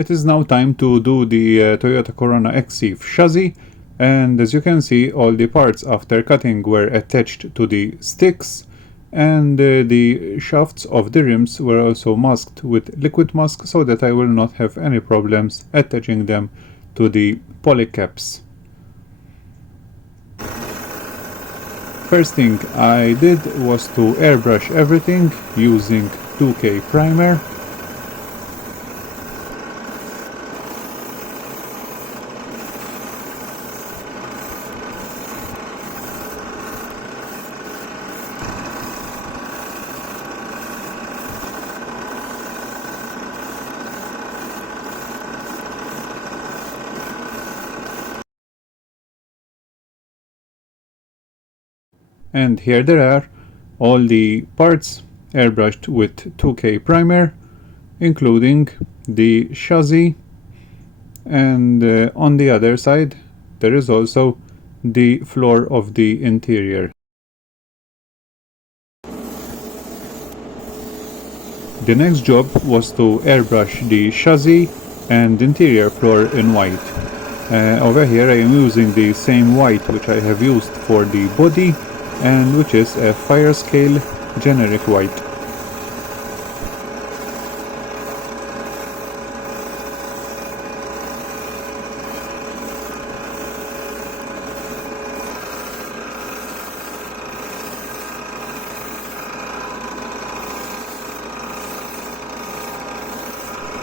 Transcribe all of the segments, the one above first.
It is now time to do the Toyota Corona Exiv chassis, and as you can see, all the parts after cutting were attached to the sticks, and the shafts of the rims were also masked with liquid mask so that I will not have any problems attaching them to the poly caps. First thing I did was to airbrush everything using 2K primer. And here there are all the parts airbrushed with 2K primer, including the chassis, and on the other side there is also the floor of the interior. The next job was to airbrush the chassis and interior floor in white. Over here I am using the same white which I have used for the body, and which is a fire scale generic white.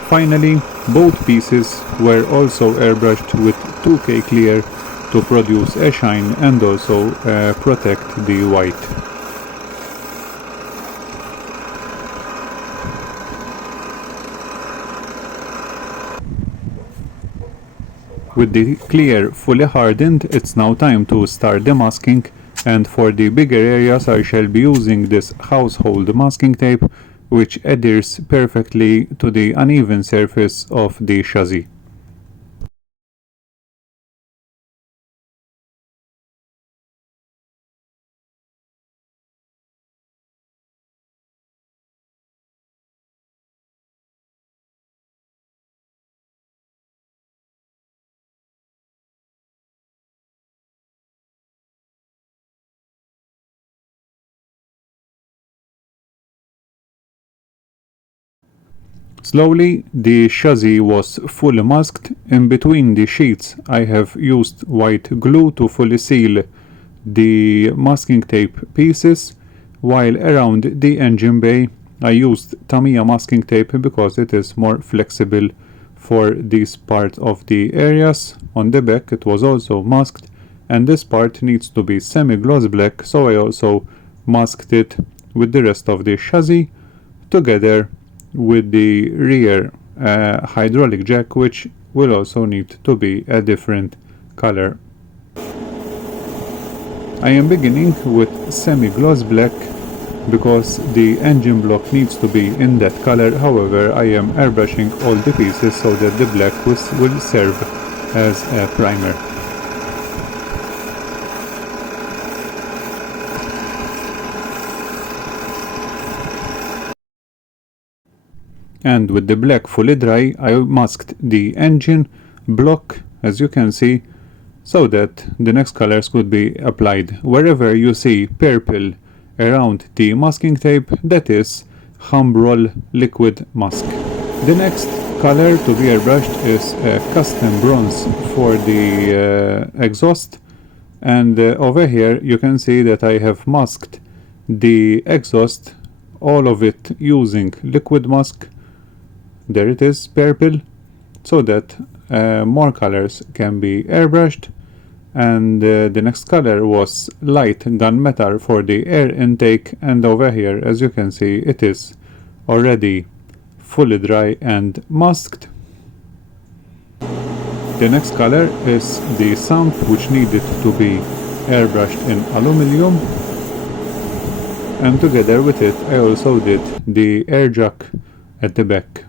Finally, both pieces were also airbrushed with 2K clear to produce a shine and also protect the white. With the clear fully hardened, it's now time to start the masking, and for the bigger areas I shall be using this household masking tape, which adheres perfectly to the uneven surface of the chassis. Slowly the chassis was fully masked. In between the sheets I have used white glue to fully seal the masking tape pieces, while around the engine bay I used Tamiya masking tape because it is more flexible for this part of the areas. On the back it was also masked, and this part needs to be semi-gloss black, so I also masked it with the rest of the chassis together with the rear hydraulic jack, which will also need to be a different color. I am beginning with semi-gloss black because the engine block needs to be in that color. However, I am airbrushing all the pieces so that the black will serve as a primer. And with the black fully dry, I masked the engine block, as you can see, so that the next colors could be applied. Wherever you see purple around the masking tape, that is Humbrol liquid mask. The next color to be airbrushed is a custom bronze for the exhaust, and over here you can see that I have masked the exhaust, all of it using liquid mask. There it is, purple, so that more colors can be airbrushed. And the next color was light gunmetal for the air intake, and over here, as you can see, it is already fully dry and masked. The next color is the sump, which needed to be airbrushed in aluminum, and together with it I also did the air jack at the back.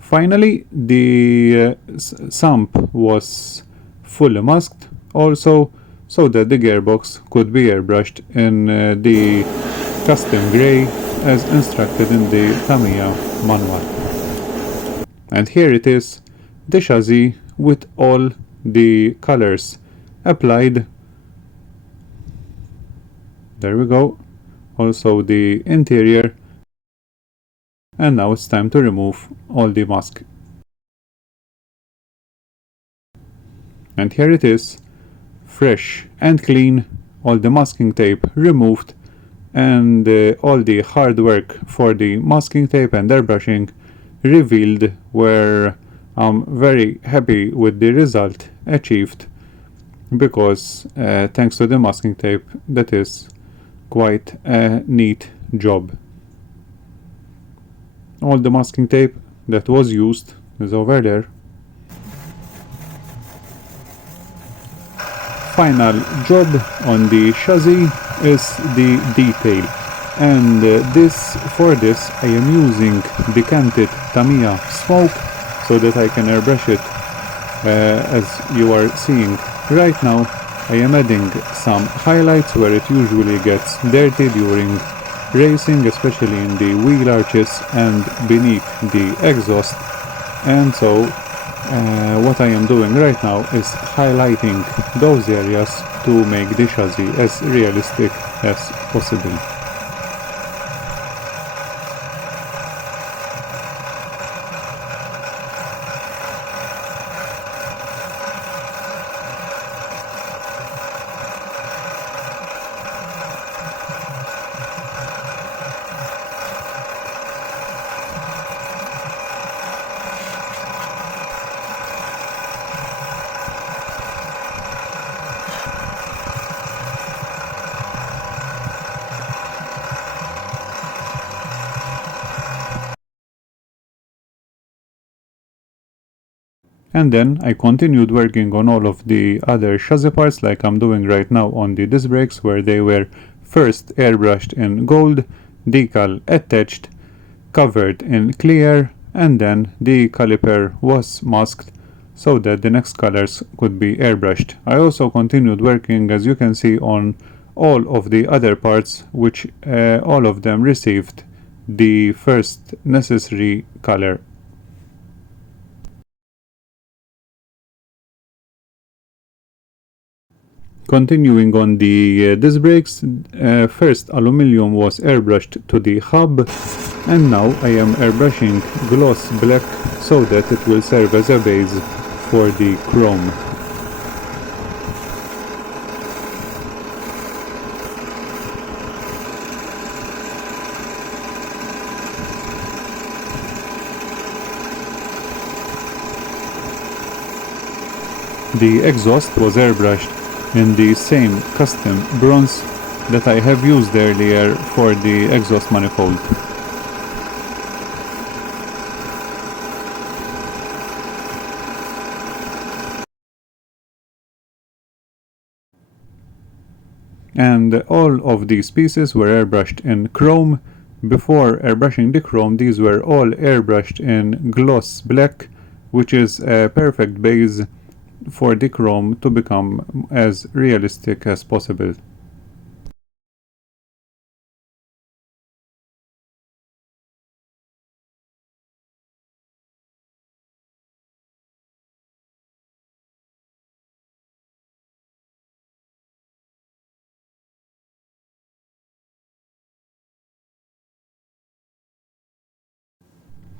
Finally, the sump was fully masked also, so that the gearbox could be airbrushed in the custom grey as instructed in the Tamiya manual. And here it is, the chassis with all the colors applied. There we go. Also the interior. And now it's time to remove all the mask. And here it is, fresh and clean, all the masking tape removed, and all the hard work for the masking tape and airbrushing revealed, where I'm very happy with the result achieved, because thanks to the masking tape, that is quite a neat job. All the masking tape that was used is over there. Final job on the chassis is the detail, and for this I am using decanted Tamiya smoke so that I can airbrush it. As you are seeing right now, I am adding some highlights where it usually gets dirty during racing, especially in the wheel arches and beneath the exhaust. And so what I am doing right now is highlighting those areas to make the chassis as realistic as possible. And then I continued working on all of the other chassis parts, like I'm doing right now on the disc brakes, where they were first airbrushed in gold, decal attached, covered in clear, and then the caliper was masked so that the next colors could be airbrushed. I also continued working, as you can see, on all of the other parts, which all of them received the first necessary color. Continuing on the disc brakes, first aluminum was airbrushed to the hub, and now I am airbrushing gloss black so that it will serve as a base for the chrome. The exhaust was airbrushed in the same custom bronze that I have used earlier for the exhaust manifold. And all of these pieces were airbrushed in chrome. Before airbrushing the chrome, these were all airbrushed in gloss black, which is a perfect base for the chrome to become as realistic as possible.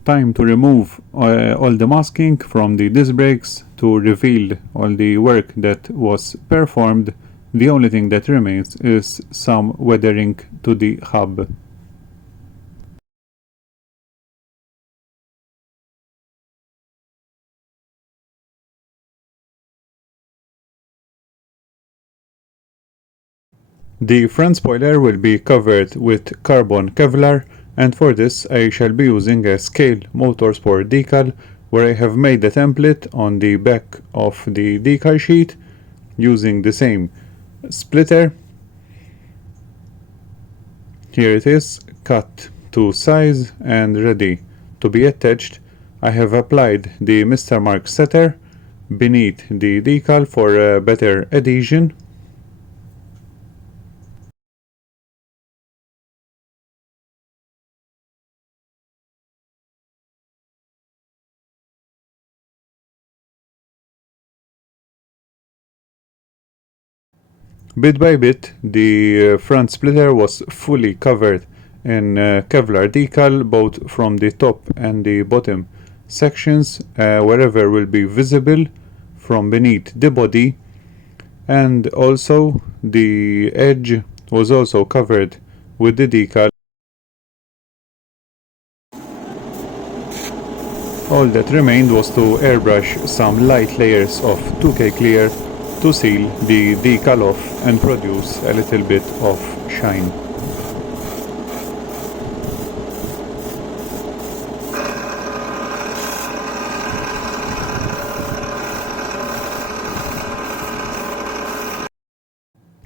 Time to remove all the masking from the disc brakes to reveal all the work that was performed. The only thing that remains is some weathering to the hub. The front spoiler will be covered with carbon Kevlar, and for this I shall be using a scale motorsport decal, where I have made a template on the back of the decal sheet using the same splitter. Here it is, cut to size and ready to be attached. I have applied the Mr. Mark setter beneath the decal for a better adhesion. Bit by bit, the front splitter was fully covered in Kevlar decal, both from the top and the bottom sections, wherever will be visible from beneath the body, and also the edge was also covered with the decal. All that remained was to airbrush some light layers of 2K clear to seal the decal off and produce a little bit of shine.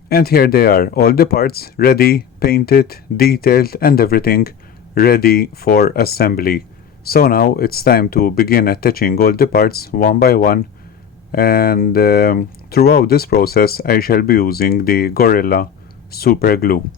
And here they are, all the parts ready, painted, detailed, and everything ready for assembly. So now it's time to begin attaching all the parts one by one, and throughout this process I shall be using the Gorilla super glue.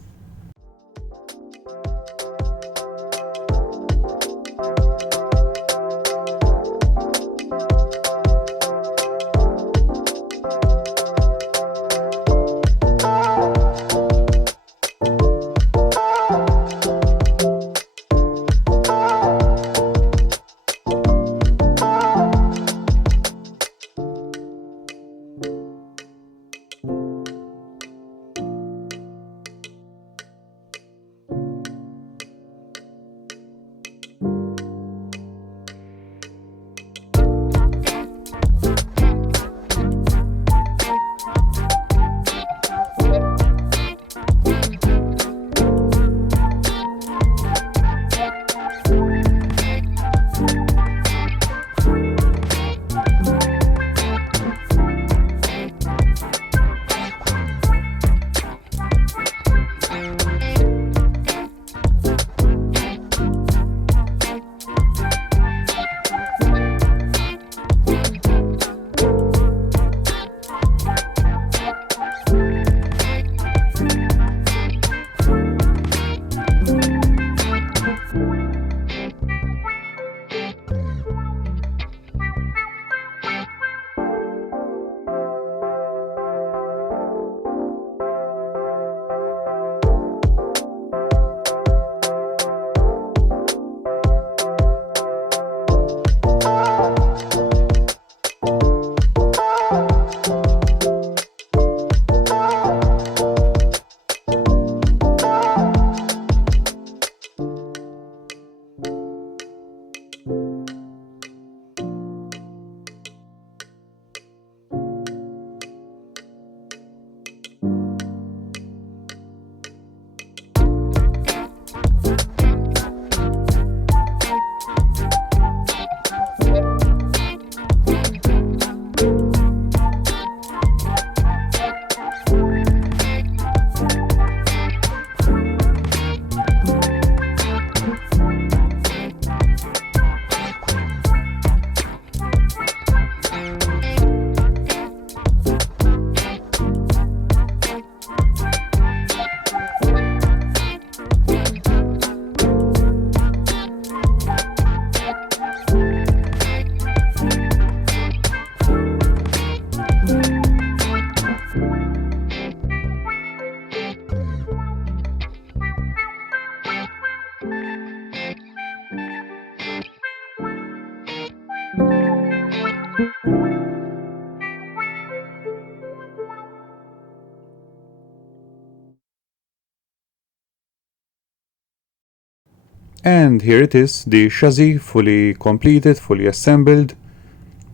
And here it is, the chassis fully completed, fully assembled.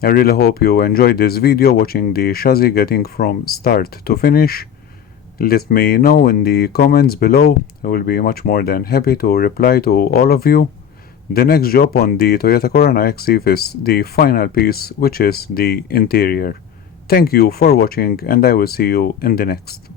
I really hope you enjoyed this video, watching the chassis getting from start to finish. Let me know in the comments below. I will be much more than happy to reply to all of you. The next job on the Toyota Cerumo Exiv is the final piece, which is the interior. Thank you for watching, and I will see you in the next.